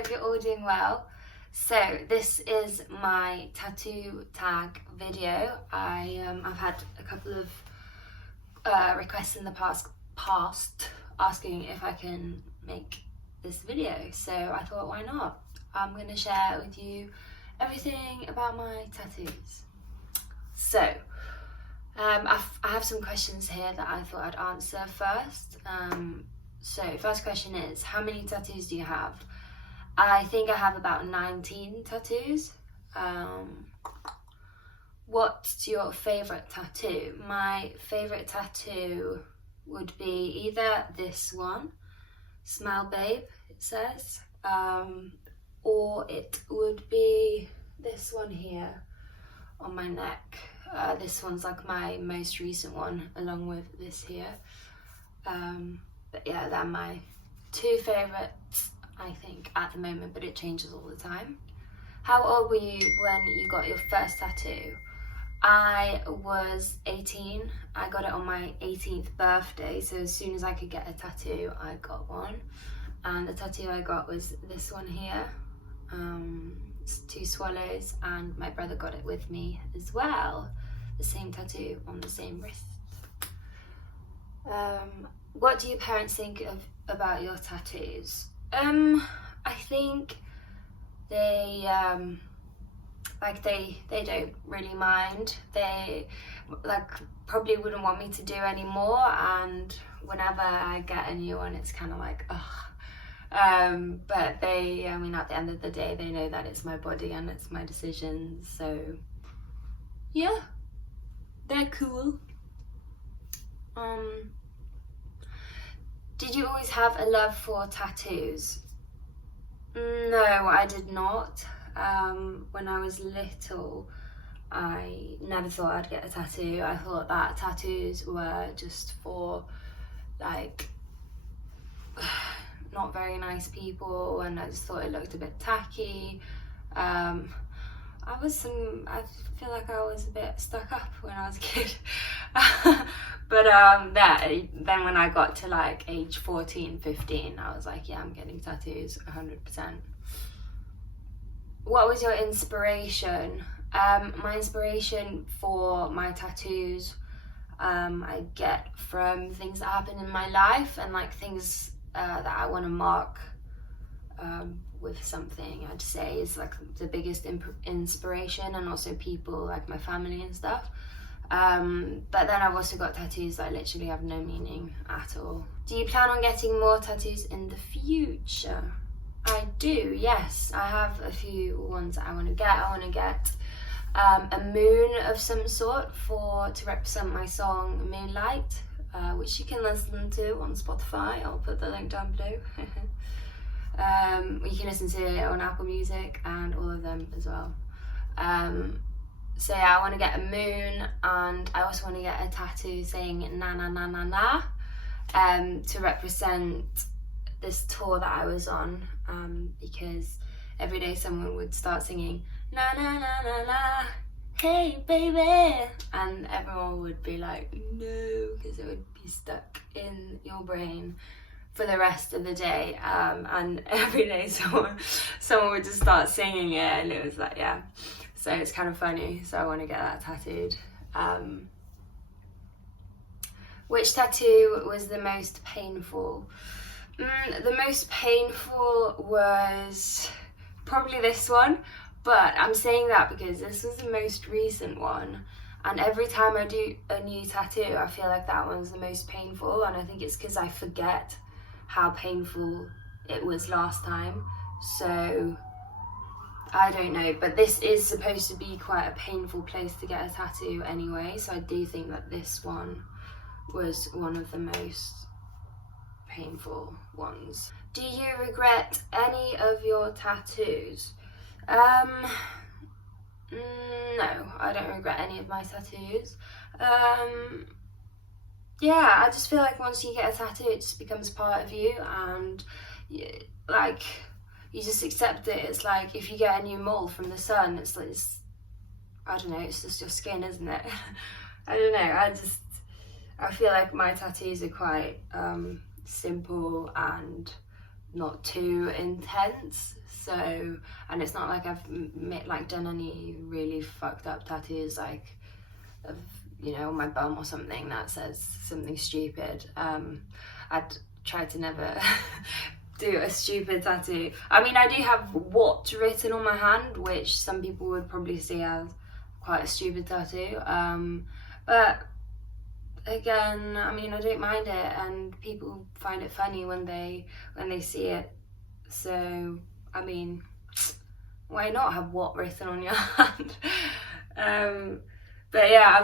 hope you're all doing well. So this is my tattoo tag video. I've had a couple of requests in the past asking if I can make this video, so I thought, why not? I'm going to share with you everything about my tattoos. So I have some questions here that I thought I'd answer first. So first question is, how many tattoos do you have? I think I have about 19 tattoos. What's your favourite tattoo? My favourite tattoo would be either this one, Smile Babe, it says, or it would be this one here on my neck. This one's like my most recent one, along with this here. But yeah, they're my two favourites, I think, at the moment, but it changes all the time. How old were you when you got your first tattoo? I was 18. I got it on my 18th birthday, so as soon as I could get a tattoo, I got one. And the tattoo I got was this one here. It's two swallows, and my brother got it with me as well. The same tattoo on the same wrist. What do your parents think about your tattoos? I think they they don't really mind. They probably wouldn't want me to do any more, and whenever I get a new one, it's kind of like, ugh. But they, I mean, at the end of the day, they know that it's my body and it's my decision, so yeah, they're cool. Did you always have a love for tattoos? No, I did not. When I was little, I never thought I'd get a tattoo. I thought that tattoos were just for like not very nice people, and I just thought it looked a bit tacky. I feel like I was a bit stuck up when I was a kid. But then when I got to like age 14, 15, I was like, yeah, I'm getting tattoos 100%. What was your inspiration? My inspiration for my tattoos, I get from things that happen in my life, and like things that I want to mark with something, I'd say, is like the biggest inspiration, and also people like my family and stuff. But then I've also got tattoos that literally have no meaning at all. Do you plan on getting more tattoos in the future? I do, yes. I have a few ones that I want to get. I want to get a moon of some sort to represent my song Moonlight, which you can listen to on Spotify. I'll put the link down below. You can listen to it on Apple Music and all of them as well. So yeah, I want to get a moon, and I also want to get a tattoo saying na na na na na, to represent this tour that I was on, because every day someone would start singing na na na na na, hey baby, and everyone would be like, no, because it would be stuck in your brain for the rest of the day, and every day someone would just start singing it, and it was like, yeah, so it's kind of funny. So I want to get that tattooed. Which tattoo was the most painful? The most painful was probably this one, but I'm saying that because this was the most recent one, and every time I do a new tattoo, I feel like that one's the most painful, and I think it's because I forget how painful it was last time. So I don't know, but this is supposed to be quite a painful place to get a tattoo anyway, so I do think that this one was one of the most painful ones. Do you regret any of your tattoos? No, I don't regret any of my tattoos. Yeah, I just feel like once you get a tattoo, it just becomes part of you, and like you just accept it. It's like if you get a new mole from the sun, it's like, I don't know, it's just your skin, isn't it? I don't know, I feel like my tattoos are quite simple and not too intense. So, and it's not like I've like done any really fucked up tattoos, like of, you know, on my bum or something that says something stupid. I'd try to never do a stupid tattoo. I mean, I do have "what" written on my hand, which some people would probably see as quite a stupid tattoo. But again, I mean, I don't mind it, and people find it funny when they see it. So, I mean, why not have "what" written on your hand? But yeah,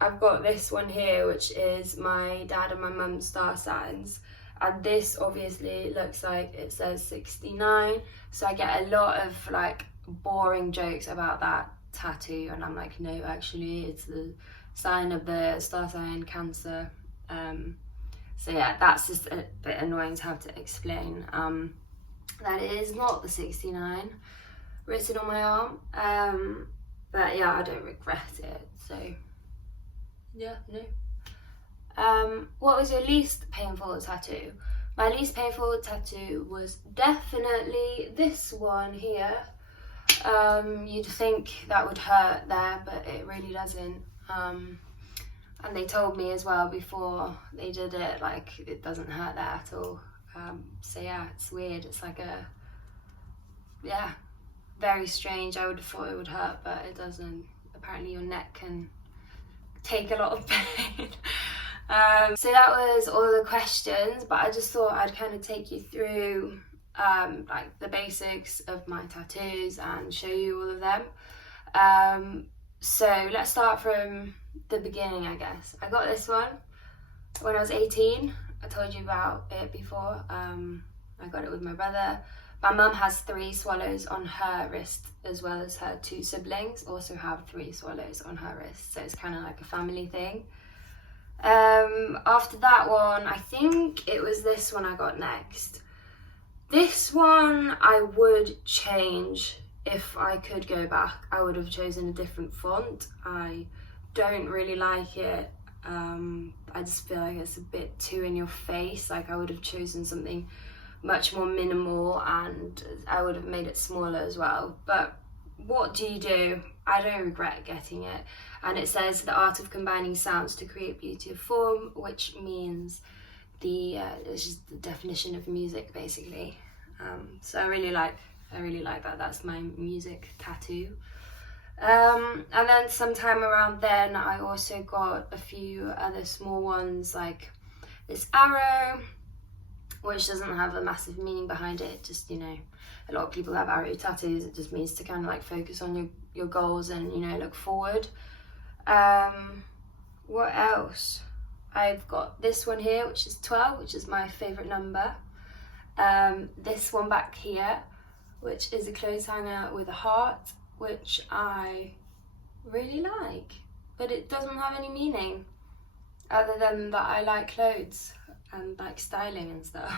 I've got this one here, which is my dad and my mum's star signs, and this obviously looks like it says 69. So I get a lot of like boring jokes about that tattoo, and I'm like, no, actually, it's the sign of the star sign Cancer. So yeah, that's just a bit annoying to have to explain. That it is not the 69 written on my arm. But yeah, I don't regret it, so yeah, no. What was your least painful tattoo? My least painful tattoo was definitely this one here. You'd think that would hurt there, but it really doesn't. And they told me as well before they did it, like, it doesn't hurt there at all. So yeah, it's weird. It's like yeah, very strange. I would have thought it would hurt, but it doesn't. Apparently your neck can take a lot of pain. So that was all the questions, but I just thought I'd kind of take you through like the basics of my tattoos and show you all of them. So let's start from the beginning, I guess. I got this one when I was 18. I told you about it before. I got it with my brother. My mum has 3 swallows on her wrist, as well as her 2 siblings also have 3 swallows on her wrist, so it's kind of like a family thing. After that one, I think it was this one I got next. This one I would change if I could go back. I would have chosen a different font. I don't really like it. I just feel like it's a bit too in your face. Like, I would have chosen something much more minimal, and I would have made it smaller as well. But what do you do? I don't regret getting it. And it says the art of combining sounds to create beauty of form, which means it's just the definition of music, basically. So I really like that. That's my music tattoo. And then sometime around then, I also got a few other small ones, like this arrow, which doesn't have a massive meaning behind it. Just, you know, a lot of people have arrow tattoos. It just means to kind of like focus on your goals and, you know, look forward. What else? I've got this one here, which is 12, which is my favorite number. This one back here, which is a clothes hanger with a heart, which I really like, but it doesn't have any meaning other than that I like clothes and like styling and stuff.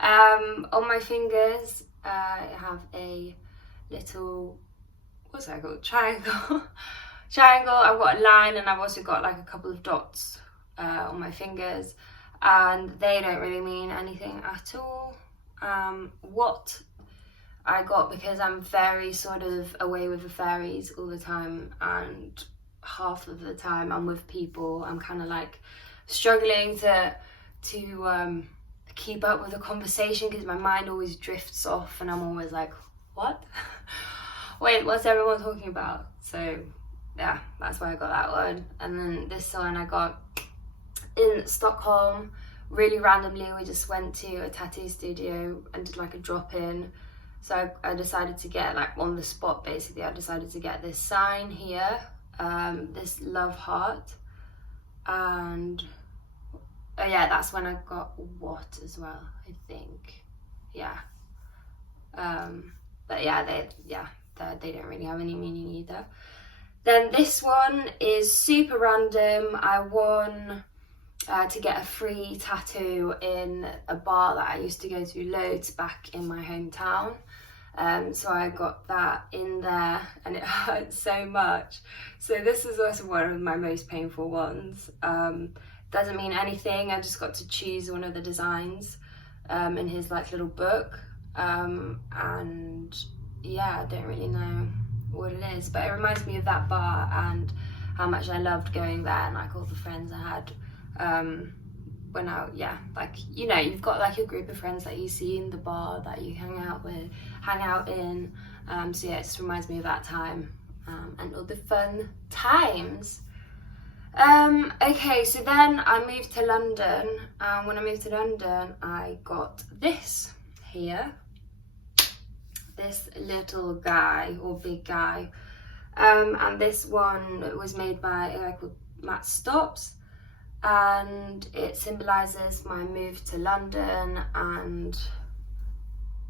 On my fingers, I have a little, what's that called? Triangle. Triangle. I've got a line, and I've also got like a couple of dots on my fingers, and they don't really mean anything at all. What I got, because I'm very sort of away with the fairies all the time, and half of the time I'm with people, I'm kind of like struggling to keep up with the conversation, because my mind always drifts off and I'm always like, what? Wait, what's everyone talking about? So yeah, that's why I got that one. And then this one I got in Stockholm, really randomly. We just went to a tattoo studio and did like a drop-in. So I decided to get, like, on the spot, basically, I decided to get this sign here, this love heart, and oh yeah, that's when I got what as well, I think. Yeah. But yeah, they don't really have any meaning either. Then this one is super random. I won to get a free tattoo in a bar that I used to go to loads back in my hometown. So I got that in there, and it hurt so much. So this is also one of my most painful ones. Doesn't mean anything, I just got to choose one of the designs. in his like little book, and yeah, I don't really know what it is, but it reminds me of that bar and how much I loved going there, and like all the friends I had when yeah, like, you know, you've got like a group of friends that you see in the bar that you hang out in, so yeah, it just reminds me of that time, and all the fun times. Okay, so then I moved to London, and when I moved to London I got this here, this little guy, or big guy, and this one was made by a guy called Matt Stops, and it symbolises my move to London, and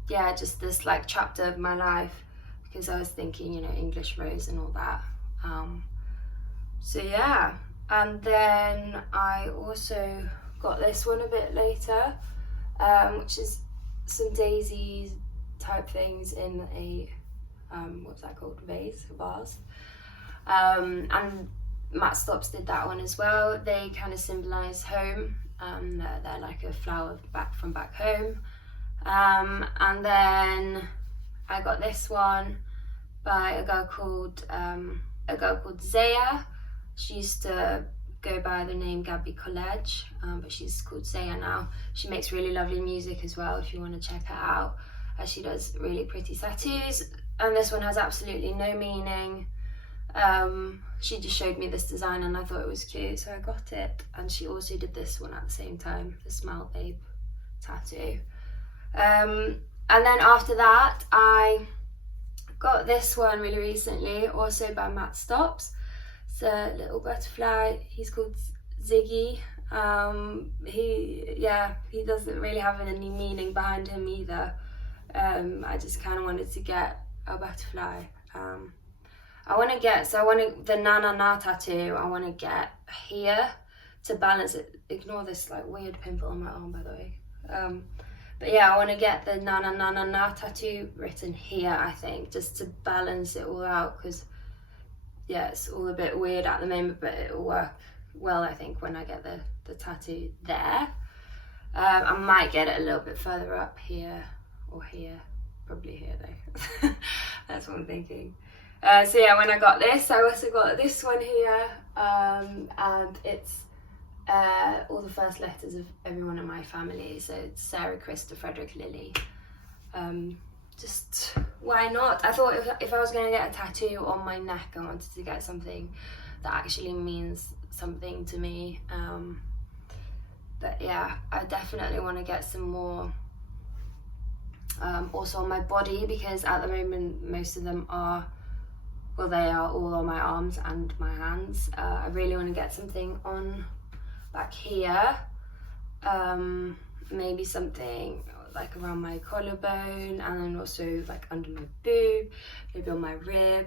yeah, just this like chapter of my life, because I was thinking, you know, English Rose and all that, so yeah. And then I also got this one a bit later, which is some daisies type things in a what's that called, vase. And Matt Stops did that one as well. They kind of symbolise home. They're like a flower from back home. And then I got this one by a girl called Zaya. She used to go by the name Gabby College, but she's called Zaya now. She makes really lovely music as well, if you want to check her out. She does really pretty tattoos, and this one has absolutely no meaning. She just showed me this design and I thought it was cute, so I got it. And she also did this one at the same time, the Smile Babe tattoo. And then after that I got this one really recently, also by Matt Stops. It's a little butterfly. He's called Ziggy. He doesn't really have any meaning behind him either. I just kind of wanted to get a butterfly. I want the na na na tattoo. I want to get here to balance it. Ignore this like weird pimple on my arm, by the way. But yeah, I want to get the na na na na na tattoo written here, I think, just to balance it all out, because yeah, it's all a bit weird at the moment, but it'll work well, I think, when I get the tattoo there. I might get it a little bit further up here or here, probably here though. That's what I'm thinking. So yeah, when I got this, I also got this one here, and it's all the first letters of everyone in my family. So it's Sarah, Krista, Frederick, Lily. Just why not? I thought if I was going to get a tattoo on my neck, I wanted to get something that actually means something to me. But yeah, I definitely want to get some more also on my body, because at the moment most of them are, well, they are all on my arms and my hands. I really want to get something on back here, maybe something like around my collarbone, and then also like under my boob, maybe on my rib,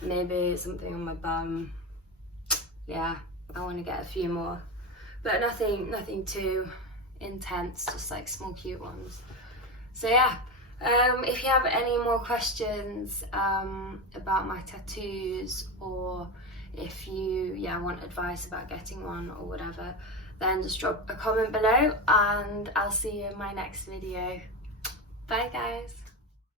maybe something on my bum. Yeah, I want to get a few more, but nothing too intense, just like small cute ones. So yeah, if you have any more questions about my tattoos, or if you want advice about getting one or whatever, then just drop a comment below, and I'll see you in my next video. Bye guys.